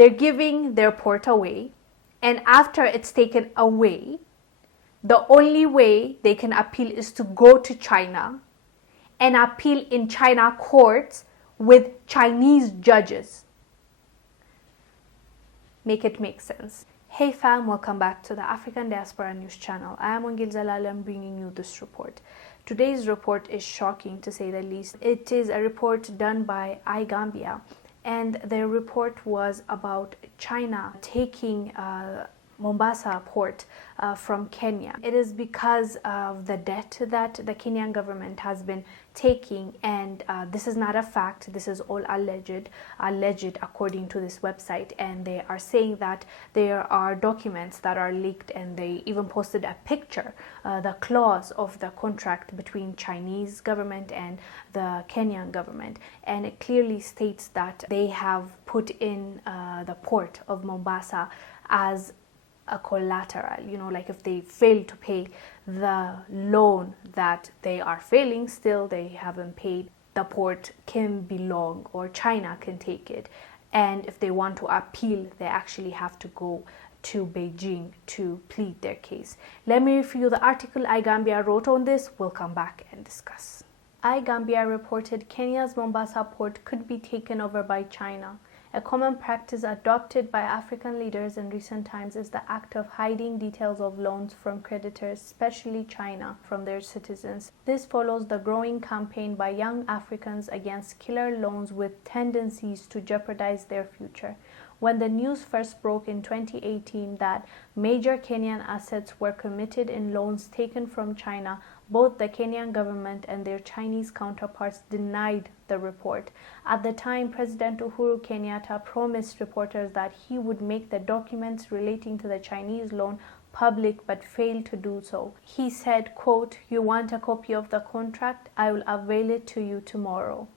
they're giving their port away, and after it's taken away, the only way they can appeal is to go to China and appeal in China courts with Chinese judges. Make it make sense. Hey fam, welcome back to the African Diaspora News channel. I am Wongel Zelalem bringing you this report. Today's report is shocking to say the least. It is a report done by eyegambia, and their report was about China taking Mombasa port from Kenya. It is because of the debt that the Kenyan government has been taking, and this is not a fact. This is all alleged according to this website, and they are saying that there are documents that are leaked, and they even posted a picture, the clause of the contract between Chinese government and the Kenyan government, and it clearly states that they have put in the port of Mombasa as a collateral, like if they fail to pay the loan that they are failing, still they haven't paid, the port can belong, or China can take it, and if they want to appeal, they actually have to go to Beijing to plead their case. Let me review the article eyegambia wrote on this. We'll come back and discuss. eyegambia reported Kenya's Mombasa port could be taken over by China. A common practice adopted by African leaders in recent times is the act of hiding details of loans from creditors, especially China, from their citizens. This follows the growing campaign by young Africans against killer loans with tendencies to jeopardize their future. When the news first broke in 2018 that major Kenyan assets were committed in loans taken from China, both the Kenyan government and their Chinese counterparts denied the report. At the time, President Uhuru Kenyatta promised reporters that he would make the documents relating to the Chinese loan public, but failed to do so. He said, quote, "You want a copy of the contract? I will avail it to you tomorrow."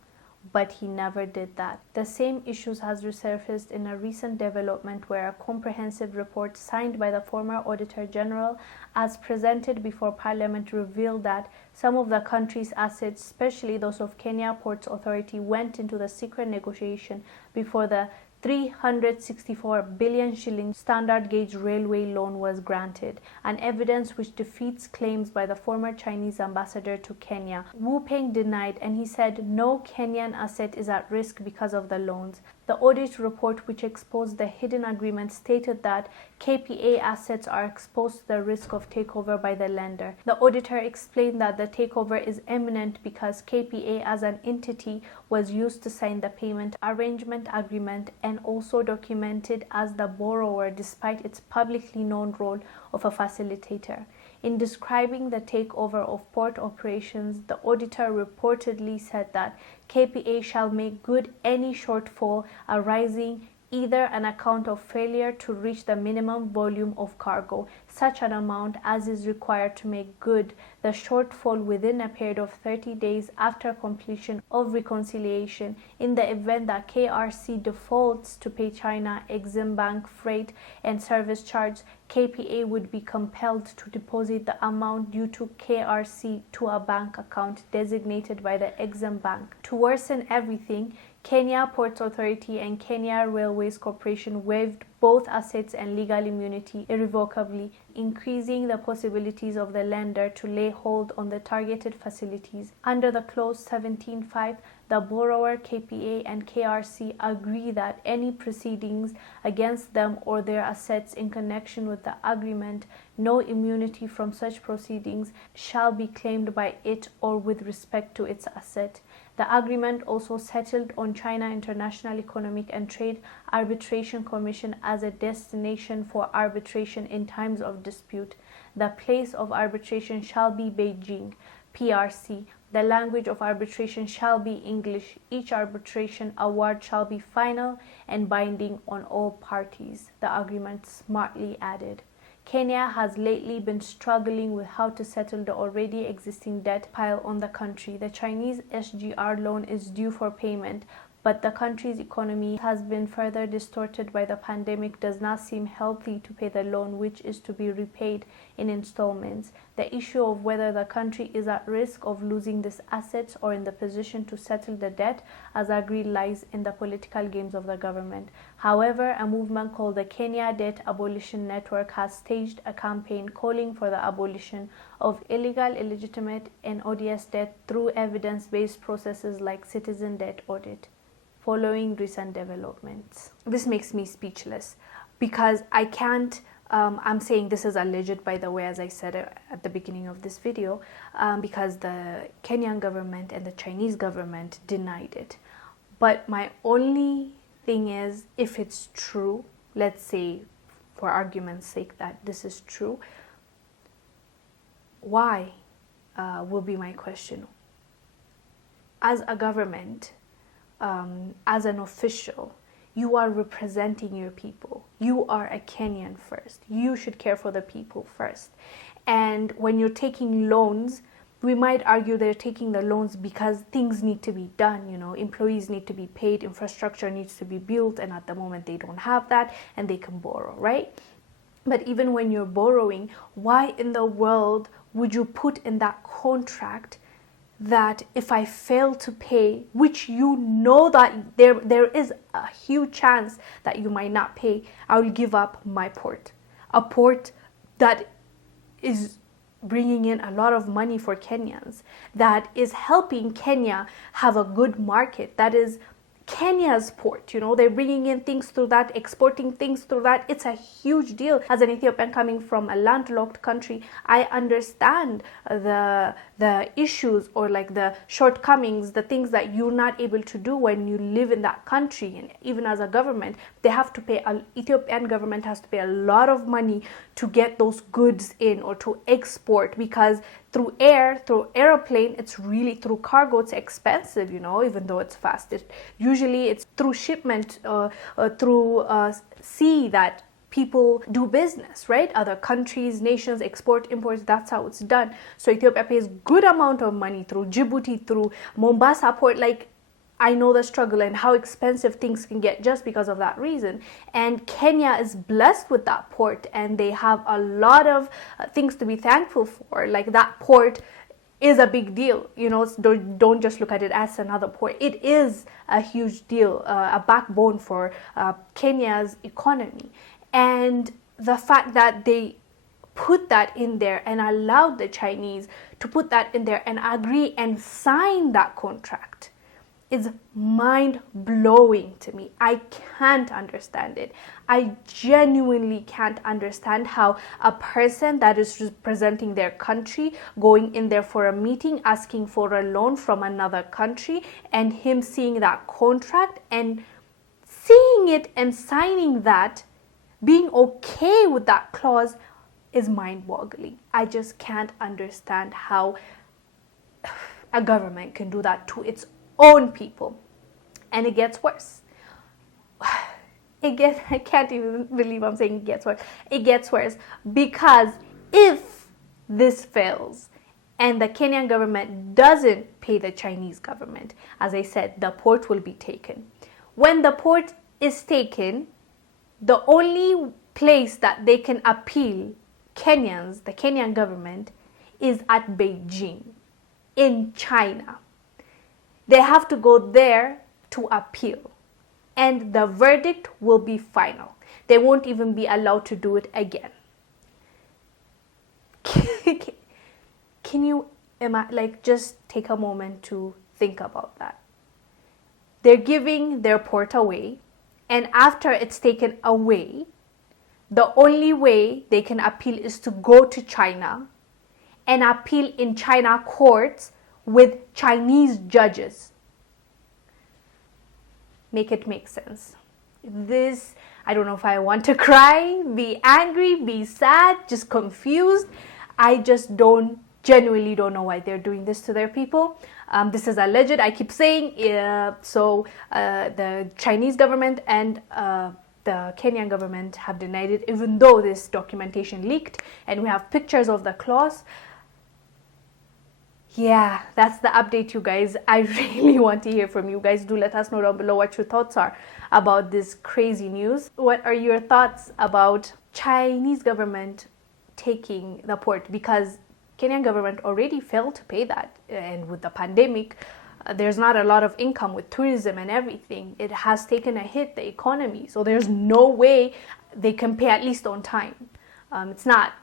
But he never did that. The same issues has resurfaced in a recent development where a comprehensive report signed by the former Auditor General as presented before Parliament revealed that some of the country's assets, especially those of Kenya Ports Authority, went into the secret negotiation before the 364 billion shilling standard gauge railway loan was granted, an evidence which defeats claims by the former Chinese ambassador to Kenya. Wu Peng denied, and he said no Kenyan asset is at risk because of the loans. The audit report, which exposed the hidden agreement, stated that KPA assets are exposed to the risk of takeover by the lender. The auditor explained that the takeover is imminent because KPA as an entity was used to sign the payment arrangement agreement and also documented as the borrower despite its publicly known role of a facilitator. In describing the takeover of port operations, the auditor reportedly said that KPA shall make good any shortfall arising either an account of failure to reach the minimum volume of cargo, such an amount as is required to make good the shortfall within a period of 30 days after completion of reconciliation. In the event that KRC defaults to pay China Exim Bank freight and service charge, KPA would be compelled to deposit the amount due to KRC to a bank account designated by the Exim Bank. To worsen everything, Kenya Ports Authority and Kenya Railways Corporation waived both assets and legal immunity irrevocably, increasing the possibilities of the lender to lay hold on the targeted facilities. Under the clause 17.5, the borrower, KPA, and KRC agree that any proceedings against them or their assets in connection with the agreement, no immunity from such proceedings shall be claimed by it or with respect to its asset. The agreement also settled on China International Economic and Trade Arbitration Commission as a destination for arbitration in times of dispute. The place of arbitration shall be Beijing, PRC. The language of arbitration shall be English. Each arbitration award shall be final and binding on all parties, the agreement smartly added. Kenya has lately been struggling with how to settle the already existing debt pile on the country. The Chinese SGR loan is due for payment, but the country's economy has been further distorted by the pandemic, does not seem healthy to pay the loan, which is to be repaid in installments. The issue of whether the country is at risk of losing these assets or in the position to settle the debt as agreed lies in the political games of the government. However, a movement called the Kenya Debt Abolition Network has staged a campaign calling for the abolition of illegal, illegitimate, and odious debt through evidence-based processes like citizen debt audit. Following recent developments, this makes me speechless because I can't. I'm saying this is alleged, by the way, as I said at the beginning of this video, because the Kenyan government and the Chinese government denied it. But my only thing is, if it's true, let's say for argument's sake that this is true, why will be my question. As a government, as an official, you are representing your people. You are a Kenyan first. You should care for the people first. And when you're taking loans, we might argue they're taking the loans because things need to be done, you know, employees need to be paid, infrastructure needs to be built, and at the moment they don't have that and they can borrow, right? But even when you're borrowing, why in the world would you put in that contract that if I fail to pay, which you know that there is a huge chance that you might not pay, I will give up my port. A port that is bringing in a lot of money for Kenyans, that is helping Kenya have a good market, that is Kenya's port, you know, they're bringing in things through that, exporting things through that. It's a huge deal. As an Ethiopian coming from a landlocked country, I understand the issues or like the shortcomings, the things that you're not able to do when you live in that country. And even as a government, they have to pay, Ethiopian government has to pay a lot of money to get those goods in or to export, because through air, through aeroplane, it's really, through cargo, it's expensive, you know, even though it's fast. Usually it's through shipment, through sea that people do business, right? Other countries, nations, export, imports, that's how it's done. So Ethiopia pays good amount of money through Djibouti, through Mombasa port. Like, I know the struggle and how expensive things can get just because of that reason. And Kenya is blessed with that port, and they have a lot of things to be thankful for. Like, that port is a big deal, you know. Don't just look at it as another port. It is a huge deal, a backbone for Kenya's economy. And the fact that they put that in there and allowed the Chinese to put that in there and agree and sign that contract is mind-blowing to me. I can't understand it. I genuinely can't understand how a person that is representing their country, going in there for a meeting, asking for a loan from another country, and him seeing that contract and seeing it and signing that, being okay with that clause, is mind-boggling. I just can't understand how a government can do that to its own people. And it gets worse. I can't even believe I'm saying it gets worse. It gets worse because if this fails and the Kenyan government doesn't pay the Chinese government, as I said, the port will be taken. When the port is taken, the only place that they can appeal Kenyans, the Kenyan government, is at Beijing in China. They have to go there to appeal, and the verdict will be final. They won't even be allowed to do it again. Can you just take a moment to think about that? They're giving their port away, and after it's taken away, the only way they can appeal is to go to China and appeal in China courts with Chinese judges. Make it make sense. This, I don't know if I want to cry, be angry, be sad, just confused. I just genuinely don't know why they're doing this to their people. This is alleged, I keep saying. The Chinese government and the Kenyan government have denied it, even though this documentation leaked and we have pictures of the clause. Yeah, that's the update, you guys. I really want to hear from you guys. Do let us know down below what your thoughts are about this crazy news. What are your thoughts about Chinese government taking the port? Because Kenyan government already failed to pay that, and with the pandemic, there's not a lot of income with tourism and everything. It has taken a hit, the economy. So there's no way they can pay at least on time. It's not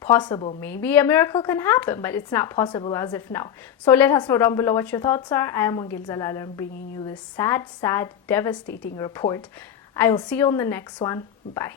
possible. Maybe a miracle can happen, but it's not possible as if now. So let us know down below what your thoughts are. I am Wongel Zelalem, bringing you this sad, devastating report. I will see you on the next one. Bye.